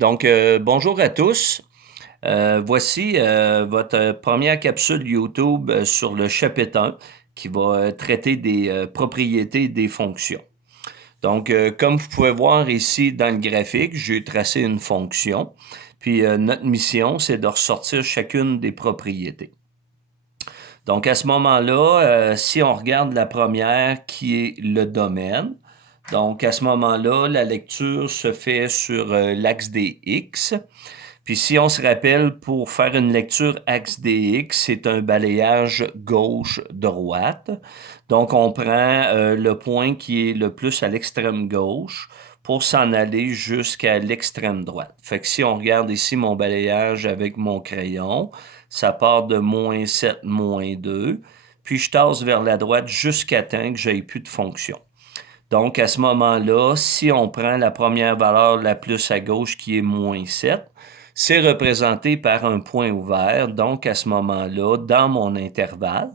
Bonjour à tous. Voici votre première capsule YouTube sur le chapitre 1 qui va traiter des propriétés des fonctions. Comme vous pouvez voir ici dans le graphique, j'ai tracé une fonction. Puis notre mission, c'est de ressortir chacune des propriétés. Donc à ce moment-là, si on regarde la première qui est le domaine, donc à ce moment-là, la lecture se fait sur l'axe des X. Puis si on se rappelle, pour faire une lecture axe DX, c'est un balayage gauche-droite. Donc on prend le point qui est le plus à l'extrême gauche pour s'en aller jusqu'à l'extrême droite. Fait que si on regarde ici mon balayage avec mon crayon, ça part de -7, -2, puis je tasse vers la droite jusqu'à temps que j'aie plus de fonction. Donc, à ce moment-là, si on prend la première valeur la plus à gauche qui est -7, c'est représenté par un point ouvert. Donc, à ce moment-là, dans mon intervalle,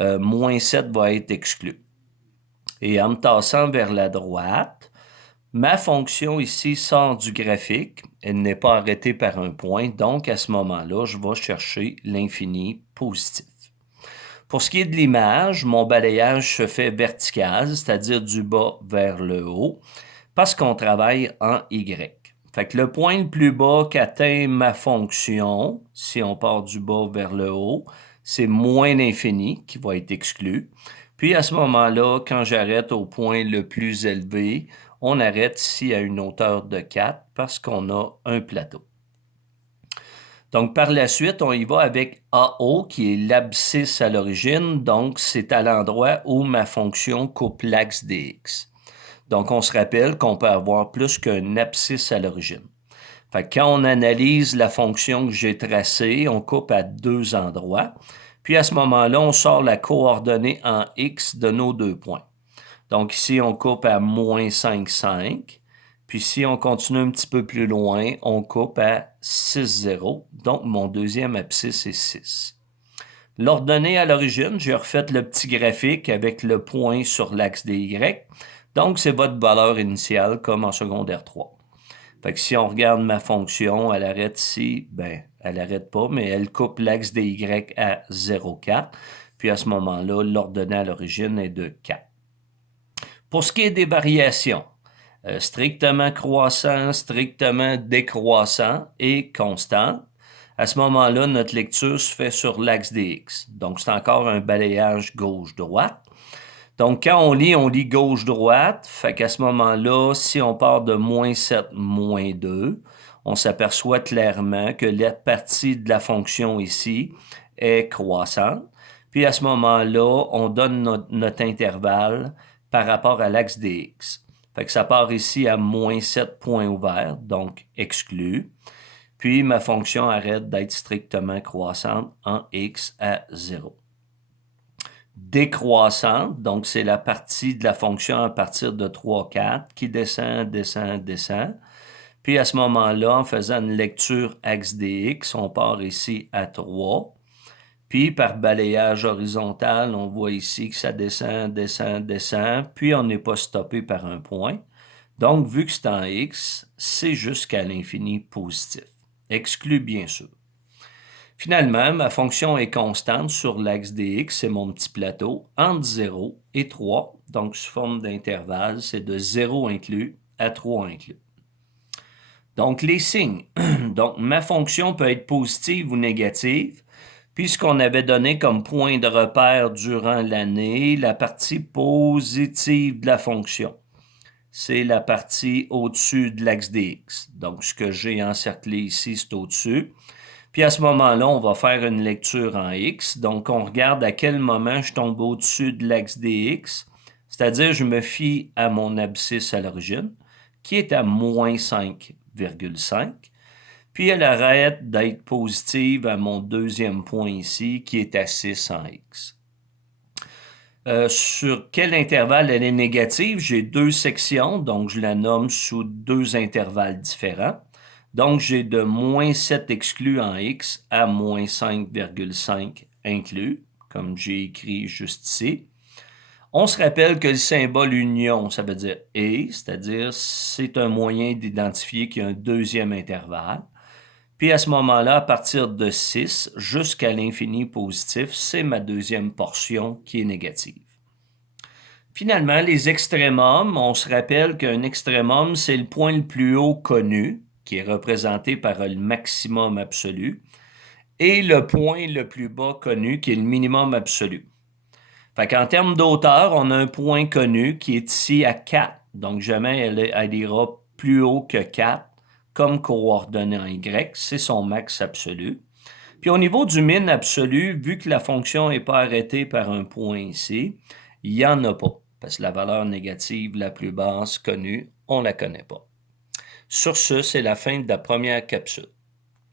-7 va être exclu. Et en me tassant vers la droite, ma fonction ici sort du graphique. Elle n'est pas arrêtée par un point. Donc, à ce moment-là, je vais chercher l'infini positif. Pour ce qui est de l'image, mon balayage se fait vertical, c'est-à-dire du bas vers le haut, parce qu'on travaille en Y. Fait que le point le plus bas qu'atteint ma fonction, si on part du bas vers le haut, c'est moins l'infini qui va être exclu. Puis à ce moment-là, quand j'arrête au point le plus élevé, on arrête ici à une hauteur de 4 parce qu'on a un plateau. Donc, par la suite, on y va avec AO, qui est l'abscisse à l'origine. Donc, c'est à l'endroit où ma fonction coupe l'axe dx. Donc, on se rappelle qu'on peut avoir plus qu'un abscisse à l'origine. Fait que quand on analyse la fonction que j'ai tracée, on coupe à deux endroits. Puis à ce moment-là, on sort la coordonnée en x de nos deux points. Donc ici, on coupe à -5, 5. Puis si on continue un petit peu plus loin, on coupe à 6, 0. Donc mon deuxième abscisse est 6. L'ordonnée à l'origine, j'ai refait le petit graphique avec le point sur l'axe des Y. Donc c'est votre valeur initiale comme en secondaire 3. Fait que si on regarde ma fonction, elle arrête ici, ben, elle n'arrête pas, mais elle coupe l'axe des Y à 0,4. Puis à ce moment-là, l'ordonnée à l'origine est de 4. Pour ce qui est des variations, strictement croissant, strictement décroissant et constant, à ce moment-là, notre lecture se fait sur l'axe des X. Donc, c'est encore un balayage gauche-droite. Donc, quand on lit gauche-droite. Fait qu'à ce moment-là, si on part de -7, -2, on s'aperçoit clairement que la partie de la fonction ici est croissante. Puis à ce moment-là, on donne notre intervalle par rapport à l'axe des X. Fait que ça part ici à -7 points ouverts, donc exclu. Puis ma fonction arrête d'être strictement croissante en X à 0. Décroissante, donc c'est la partie de la fonction à partir de 3, 4 qui descend, descend, descend. Puis à ce moment-là, en faisant une lecture axe dx, on part ici à 3. Puis par balayage horizontal, on voit ici que ça descend, descend, descend. Puis on n'est pas stoppé par un point. Donc, vu que c'est en x, c'est jusqu'à l'infini positif. Exclu, bien sûr. Finalement, ma fonction est constante sur l'axe dx, c'est mon petit plateau, entre 0 et 3. Donc, sous forme d'intervalle, c'est de 0 inclus à 3 inclus. Donc, les signes. Donc, ma fonction peut être positive ou négative. Puis, ce qu'on avait donné comme point de repère durant l'année, la partie positive de la fonction, c'est la partie au-dessus de l'axe dx. Donc, ce que j'ai encerclé ici, c'est au-dessus. Puis à ce moment-là, on va faire une lecture en X. Donc, on regarde à quel moment je tombe au-dessus de l'axe dx. C'est-à-dire, je me fie à mon abscisse à l'origine, qui est à -5,5. Puis elle arrête d'être positive à mon deuxième point ici, qui est à 6 en X. Sur quel intervalle elle est négative? J'ai deux sections, donc je la nomme sous deux intervalles différents. Donc, j'ai de -7 exclus en X à -5,5 inclus, comme j'ai écrit juste ici. On se rappelle que le symbole union, ça veut dire et, c'est-à-dire c'est un moyen d'identifier qu'il y a un deuxième intervalle. Puis à ce moment-là, à partir de 6 jusqu'à l'infini positif, c'est ma deuxième portion qui est négative. Finalement, les extrémums, on se rappelle qu'un extrémum, c'est le point le plus haut connu, qui est représenté par le maximum absolu, et le point le plus bas connu, qui est le minimum absolu. Fait qu'en termes d'auteur, on a un point connu qui est ici à 4. Donc, jamais elle ira plus haut que 4, comme coordonnée en Y. C'est son max absolu. Puis au niveau du min absolu, vu que la fonction n'est pas arrêtée par un point ici, il n'y en a pas. Parce que la valeur négative la plus basse connue, on ne la connaît pas. Sur ce, c'est la fin de la première capsule.